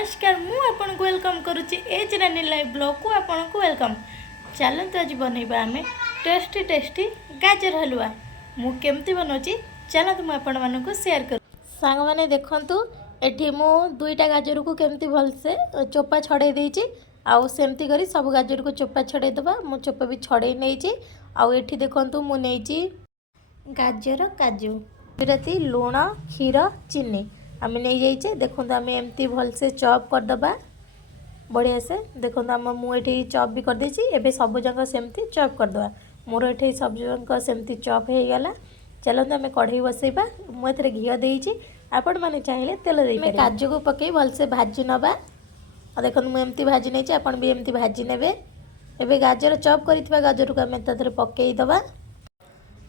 नमस्कार मु आपन को वेलकम करुच्ची एज रानी लाइव ब्लॉग को आपन को वेलकम। चलते आज बनइबा आमे टेस्टी टेस्टी गाजर हलवा। मु केमती बनौची चलते मु आपण मानन को शेयर कर। सांग माने देखंतु एठी मु दुईटा गाजर को केमती भलसे चोपा छड़े देइची। आउ सेमती करी सब गाजर को चोपा छड़े दबा। मु चोपा भी छड़े नेइची। आउ एठी देखंतु मु नेइची गाजर काजू गुजराती लुण क्षीर चीनी आम नहीं जाइए। देखो आम एमती भलसे चॉप करदबा बढ़िया से। देखो आम मुझे चॉप भी कर देछि। एबे सब जगह सेमती चॉप करदबा। मोर ये सब जगह सेमती चॉप हो गला। चलते आम कढ़ई बसैबा। मुझे घी देइछि। आपण मैंने चाहिए तेल दे काजू को पकई भलसे भाजी नबा। देखो मुझे भाजी नहीं आपन भी एमती भाजी नेबे। एबे गाजर चॉप करिथिबा गाजर को आम तादरे पकई दबा।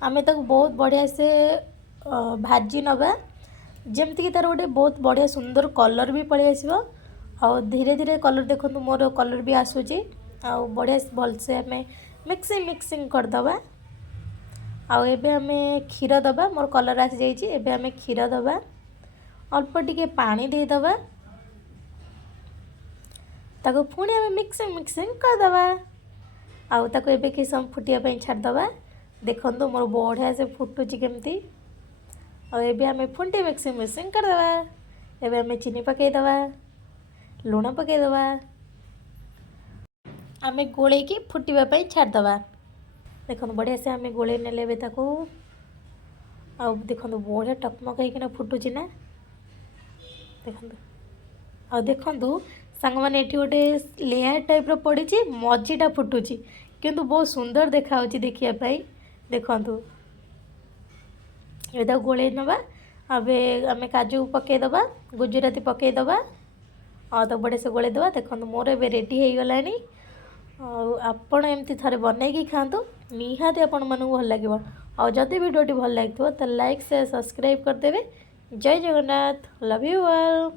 आम ताको बहुत बढ़िया से भाजी नबा जमती कि तार गोटे बहुत बढ़िया सुंदर कलर भी पलि आसो। आ धीरे धीरे कलर देखो मोर कलर भी आसूची। आ बढ़िया भलसे आम मिक्सिंग करदबा। आउ एबे आम क्षीर दबा। मोर कलर आसी जाइए। एबे आम क्षीर दबा अल्प टिके पानी दे दबा। ताको पुणी आम मिक्सिंग करदबा। आउ ताको एबे कि सम फुटिया पई छाड़ दबा। देखंतु मोर बढ़िया से फुटुची केमती। और एबे आम फुंटे मिक्सिंग करदबा। एबे आम चीनी पकईदबा लुण पकईदबा। आम गोले की फुटवाई छाड़दबा। देखो बढ़िया से आम गोले नेले देखो बढ़िया टकमक होना फुटुची ना। देखो सांग मैंने ये गोटे लेयर टाइप पड़ी मझीटा फुटुची किंतु बहुत सुंदर देखा देखिए। देखु ये गोले नवा। अबे आम काजू पकईदबा गुजराती पकईदबा और तो बड़े से गोले दबा। देखो मोर ए रेडी हो गलानी। आपण एमती थे बनईकी खातु निहाती आपण मन भल लगे। और जदि वीडियो भल लगे तो लाइक शेयर सब्सक्राइब करदे। जय जगन्नाथ लव यू ऑल।